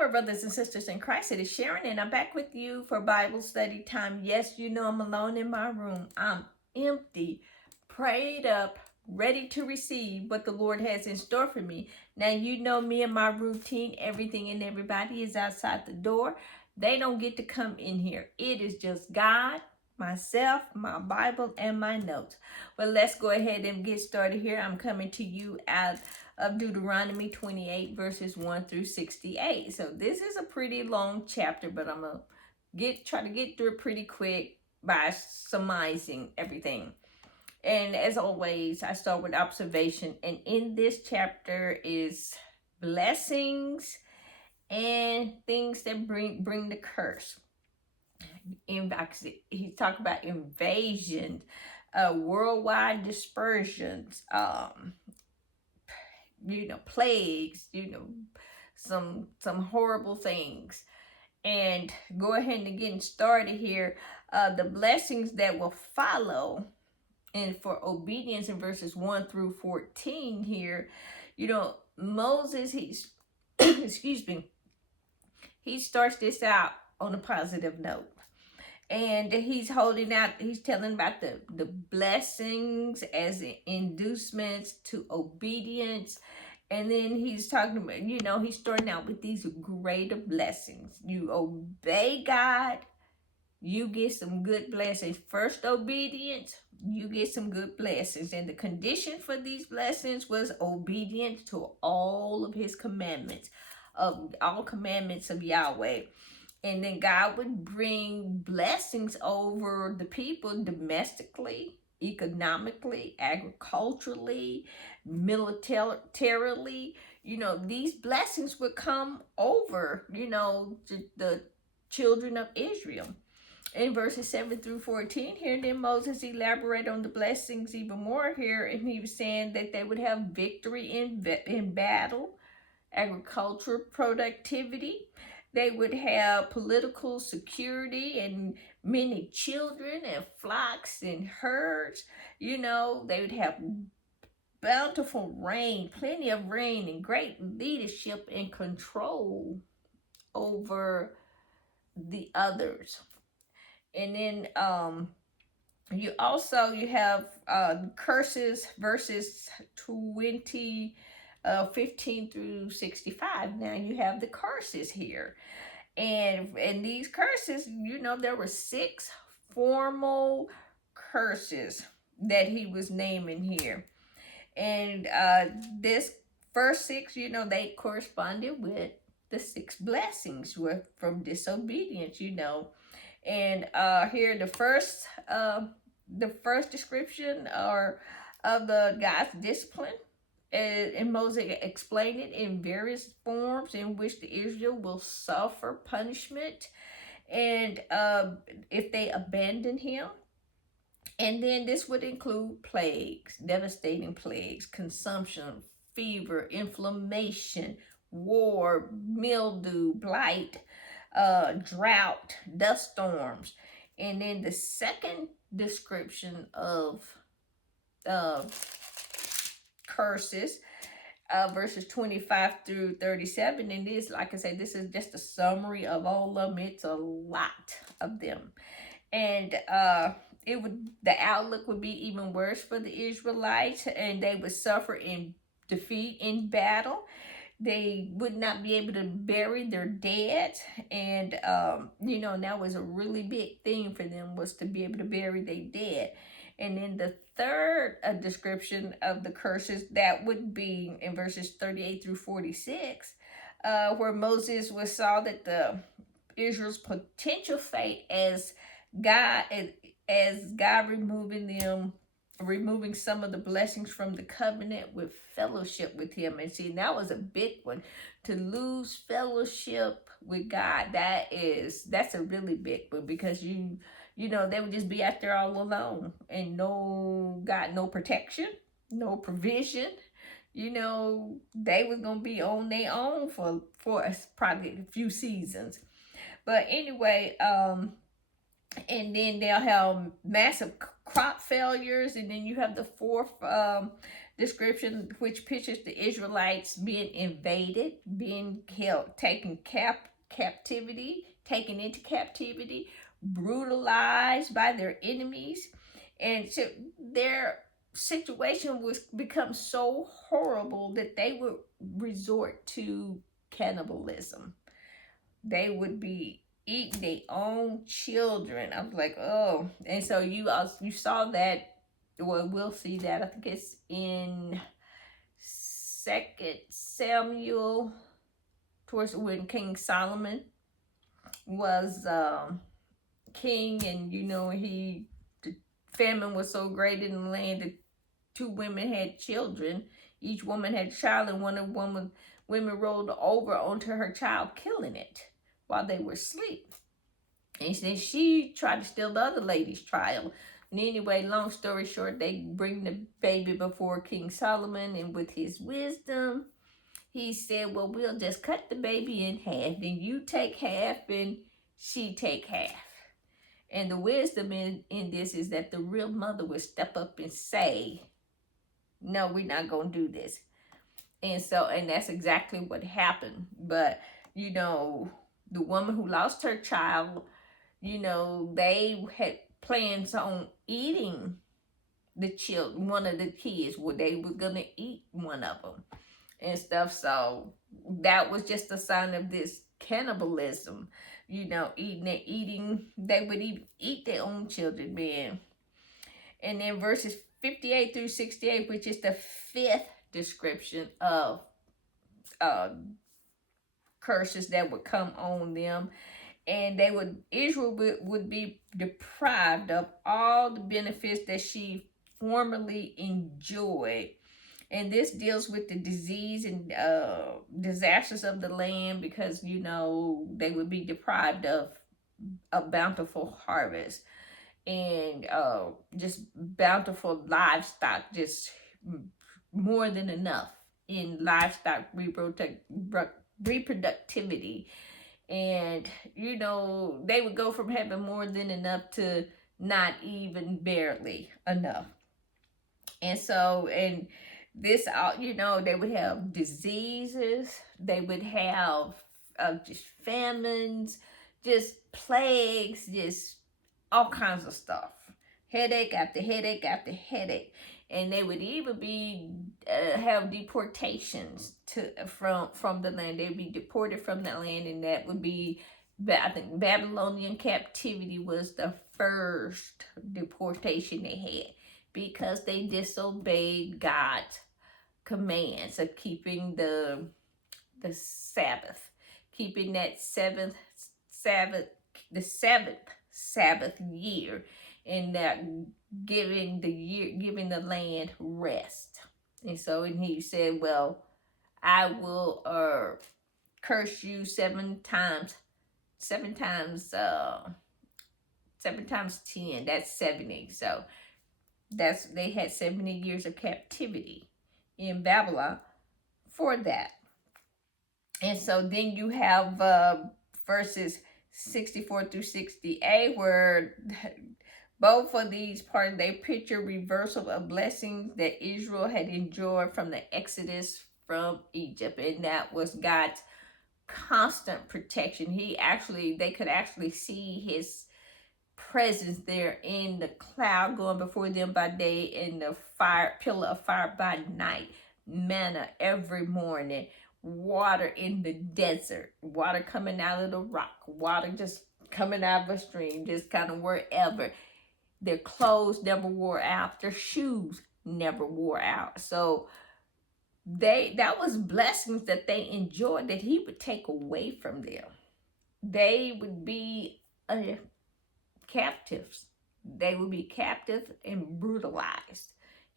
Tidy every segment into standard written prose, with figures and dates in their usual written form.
my brothers and sisters in Christ. It is Sharon, and I'm back with you for Bible study time. Yes, you know I'm alone in my room. I'm empty, prayed up, ready to receive what the Lord has in store for me. Now, you know me and my routine. Everything and everybody is outside the door. They don't get to come in here. It is just God, myself, my Bible, and my notes. Well, let's go ahead and get started here. I'm coming to you out of Deuteronomy 28 verses 1 through 68. So this is a pretty long chapter, but I'm gonna try to get through it pretty quick by surmising everything. And as always, I start with observation. And in this chapter is blessings and things that bring the curse. He's talking about invasion, worldwide dispersions, plagues, some horrible things. And go ahead and get started here. The blessings that will follow and for obedience in verses 1 through 14 here, Moses, he's excuse me, he starts this out on a positive note. And he's telling about the blessings as inducements to obedience. And then he's talking about, he's starting out with these greater blessings. You obey God, you get some good blessings. First obedience, you get some good blessings. And the condition for these blessings was obedience to all of his commandments, of all commandments of Yahweh. And then God would bring blessings over the people domestically, economically, agriculturally, militarily. These blessings would come over, the children of Israel. In verses 7 through 14 here, then Moses elaborated on the blessings even more here. And he was saying that they would have victory in battle, agriculture productivity. They would have political security and many children and flocks and herds. They would have bountiful rain, plenty of rain, and great leadership and control over the others. And then you have curses, verses 15 through 65. Now you have the curses here. And these curses, there were 6 formal curses that he was naming here. And this first 6, they corresponded with the 6 blessings were from disobedience, And here the first description of the God's discipline. And Moses explained it in various forms in which the Israel will suffer punishment, and if they abandon him. And then this would include plagues, devastating plagues, consumption, fever, inflammation, war, mildew, blight, drought, dust storms. And then the second description of curses, verses 25 through 37. And this, like I said, this is just a summary of all of them. It's a lot of them. And the outlook would be even worse for the Israelites, and they would suffer in defeat in battle. They would not be able to bury their dead. And that was a really big thing for them, was to be able to bury their dead. And then the third description of the curses, that would be in verses 38 through 46, where Moses saw that the Israel's potential fate as God removing some of the blessings from the covenant with fellowship with him. And see, that was a big one, to lose fellowship with God. That's a really big one, because they would just be out there all alone, and no protection, no provision. They was gonna be on their own for probably a few seasons. But anyway, and then they'll have massive crop failures. And then you have the fourth description, which pictures the Israelites being invaded, being held, taken into captivity, brutalized by their enemies, and so their situation was become so horrible that they would resort to cannibalism. They would be eating their own children. I was like, oh, and so you saw that. Well, we'll see that. I think it's in Second Samuel, towards when King Solomon was king, and the famine was so great in the land that two women had children. Each woman had a child, and one of the women rolled over onto her child, killing it while they were asleep. And then she tried to steal the other lady's child. And anyway, long story short, they bring the baby before King Solomon, and with his wisdom, he said, well, we'll just cut the baby in half, and you take half, and she take half. And the wisdom in this is that the real mother would step up and say, no, we're not going to do this. And that's exactly what happened. But, the woman who lost her child, they had plans on eating one of the kids. Well, they were going to eat one of them and stuff. So that was just a sign of this cannibalism, eating. They would even eat their own children, man. And then verses 58 through 68, which is the fifth description of curses that would come on them. And Israel would be deprived of all the benefits that she formerly enjoyed. And this deals with the disease and disasters of the land, because they would be deprived of a bountiful harvest, and just bountiful livestock, just more than enough in livestock reproductivity. And they would go from having more than enough to not even barely enough. And so, and this, they would have diseases, they would have just famines, just plagues, just all kinds of stuff, headache after headache after headache. And they would even have deportations from the land. They'd be deported from the land, and that would be, I think, Babylonian captivity was the first deportation they had, because they disobeyed God's commands of keeping the Sabbath, keeping that the seventh Sabbath year, and that giving the land rest. And he said, well, I will curse you 7 times 10, that's 70. So they had 70 years of captivity in Babylon for that. And so then you have verses 64 through 68, where both of these parts, they picture reversal of blessings that Israel had enjoyed from the Exodus from Egypt. And that was God's constant protection. They could actually see his presence there in the cloud going before them by day, and the pillar of fire by night, manna every morning, water in the desert, water coming out of the rock, water just coming out of a stream, just kind of wherever. Their clothes never wore out, their shoes never wore out. So that was blessings that they enjoyed that he would take away from them. They would be captives. They would be captive and brutalized,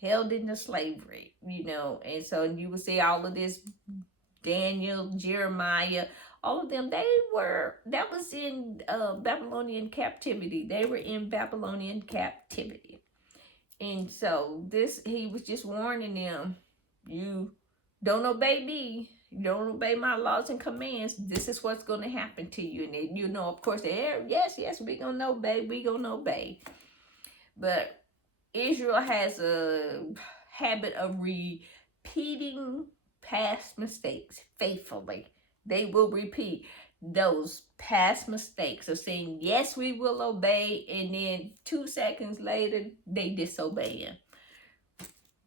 held into slavery, and so you would see all of this, Daniel, Jeremiah, all of them, that was in Babylonian captivity. They were in Babylonian captivity. And so he was just warning them, you don't obey me, you don't obey my laws and commands, this is what's going to happen to you. And then, of course, yes, we're going to obey, But Israel habit of repeating past mistakes faithfully. They will repeat those past mistakes of saying, yes, we will obey, and then 2 seconds later, they disobey him.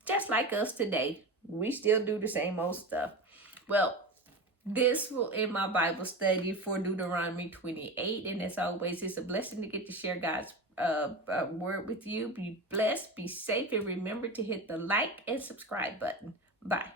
Just like us today, we still do the same old stuff. Well, this will end my Bible study for Deuteronomy 28. And as always, it's a blessing to get to share God's word with you. Be blessed, be safe, and remember to hit the like and subscribe button. Bye.